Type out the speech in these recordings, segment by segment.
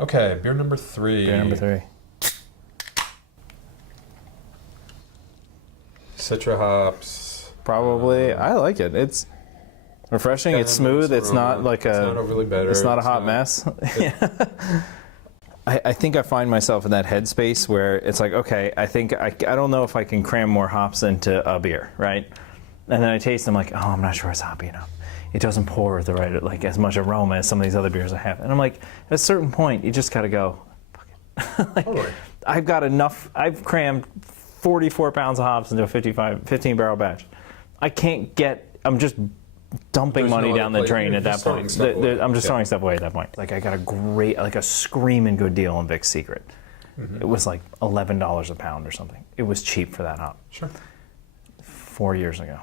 Okay, beer number 3. Beer number 3. Citra hops. Probably. I like it. It's refreshing. It's smooth. It's not like It's not overly bitter. It's not a hot mess. I think I find myself in that headspace where it's like, okay, I think I don't know if I can cram more hops into a beer, right? And then I taste them like, oh, I'm not sure it's hoppy enough. It doesn't pour with the right, like as much aroma as some of these other beers I have. And I'm like, at a certain point, you just got to go, fuck it. Like, Totally. I've got enough. I've crammed 44 pounds of hops into a 15 barrel batch. I can't get. I'm just dumping money down the drain at that point. I'm just throwing stuff away at that point. Like I got a great, like a screaming good deal on Vic's Secret. It was like $11 a pound or something. It was cheap for that hop. Sure. 4 years ago.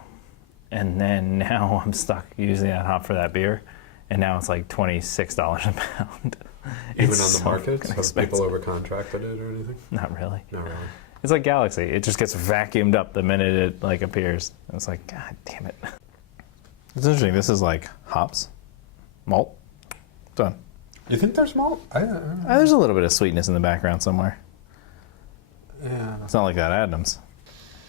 And then now I'm stuck using that hop for that beer. And now it's like $26 a pound. Even on the market? Have people over-contracted it or anything? Not really. Not really. It's like Galaxy. It just gets vacuumed up the minute it like appears. It's like, God damn it. It's interesting. This is like hops, malt, done. You think there's malt? There's a little bit of sweetness in the background somewhere. Yeah. It's not like that Adams.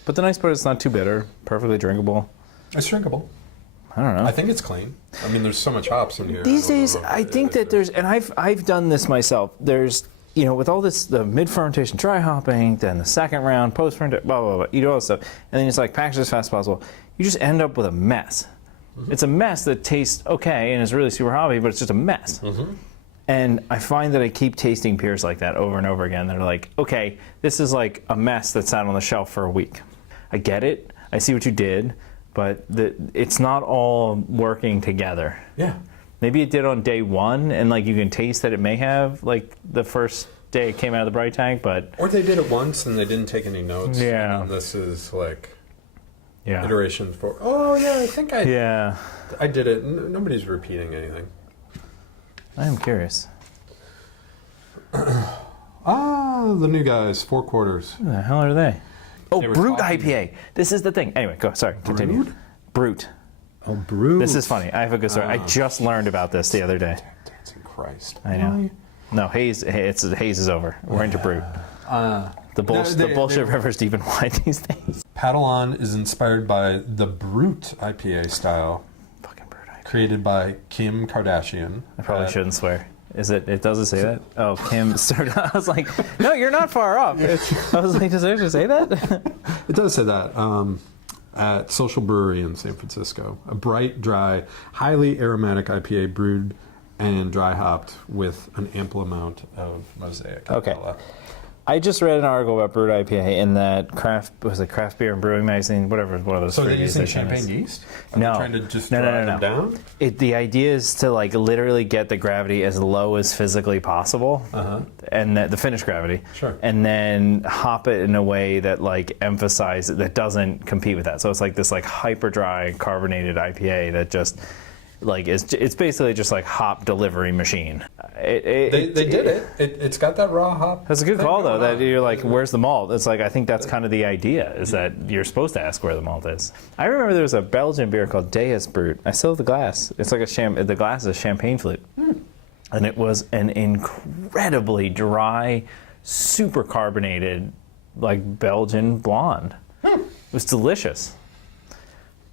But the nice part is it's not too bitter, perfectly drinkable. It's drinkable. I don't know. I think it's clean. I mean, there's so much hops in here. These days, I think that there's, and I've done this myself. There's, you know, with all this, the mid-fermentation dry hopping, then the second round, post-fermentation, blah, blah, blah, you do all this stuff, and then it's like package as fast as possible. You just end up with a mess. It's a mess that tastes okay and is really super hoppy, but it's just a mess. And I find that I keep tasting beers like that over and over again. They're like, okay, this is like a mess that sat on the shelf for a week. I get it. I see what you did, but it's not all working together. Yeah. Maybe it did on day one, and like you can taste that it may have like the first day it came out of the bright tank, but or they did it once and they didn't take any notes. Yeah. And this is like yeah, iteration for. Oh yeah, I think I. Yeah. I did it. Nobody's repeating anything. I am curious. The new guys, 4 quarters. Who the hell are they? Oh, They were Brut talking- IPA. This is the thing. Anyway, go. Sorry, continue. Brut? Brut. Oh, Brew. This is funny. I have a good story. I just learned about this the other day. Dancing Christ. I know. No, Haze is over. We're into Brut. The bullshit river's deep and wide these days. Paddle On is inspired by the Brut IPA style, Fucking Brut IPA. created by Kim Kardashian. I probably shouldn't swear. Is it? It doesn't say that. Oh, Kim started. I was like, no, you're not far off. I was like, does it actually say that? It does say that. At Social Brewery in San Francisco. A bright, dry, highly aromatic IPA brewed and dry hopped with an ample amount of mosaic. Okay. I just read an article about Brut IPA in that Craft Beer and Brewing magazine, whatever, one of those. So they're three using editions. champagne yeast? Are No. they trying to just No. drive them down? The idea is to like literally get the gravity as low as physically possible, and the finished gravity. Sure. And then hop it in a way that like emphasizes that doesn't compete with that. So it's like this like hyper dry carbonated IPA that just like it's basically just like hop delivery machine. They did it. It's got that raw hop. That's a good thing call though. going That on. you're like, where's the malt? It's like I think that's kind of the idea is that you're supposed to ask where the malt is. I remember there was a Belgian beer called Deus Brut. I still have the glass. It's like the glass is a champagne flute, and it was an incredibly dry, super carbonated, like Belgian blonde. It was delicious.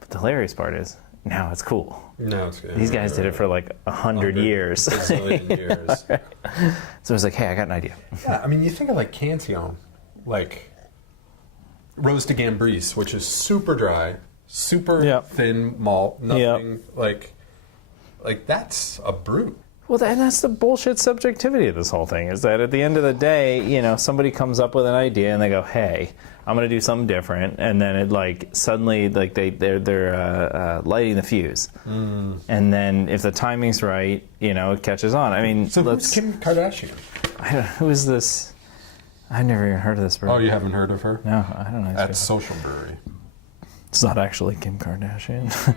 But the hilarious part is now it's cool. No, it's good. These guys did it for like 100 years. Bazillion years. So I was like, hey, I got an idea. Yeah, I mean, you think of like Cantillon, like Rose de Gambris, which is super dry, super thin malt, nothing like that's a brute. Well, and that's the bullshit subjectivity of this whole thing, is that at the end of the day, you know, somebody comes up with an idea and they go, hey, I'm going to do something different, and then it like suddenly like they're lighting the fuse, and then if the timing's right, you know, it catches on. I mean, So who's Kim Kardashian? Who is this? I've never even heard of this brewery. Oh, you haven't heard of her? No, I don't know. At Social Brewery. It's not actually Kim Kardashian.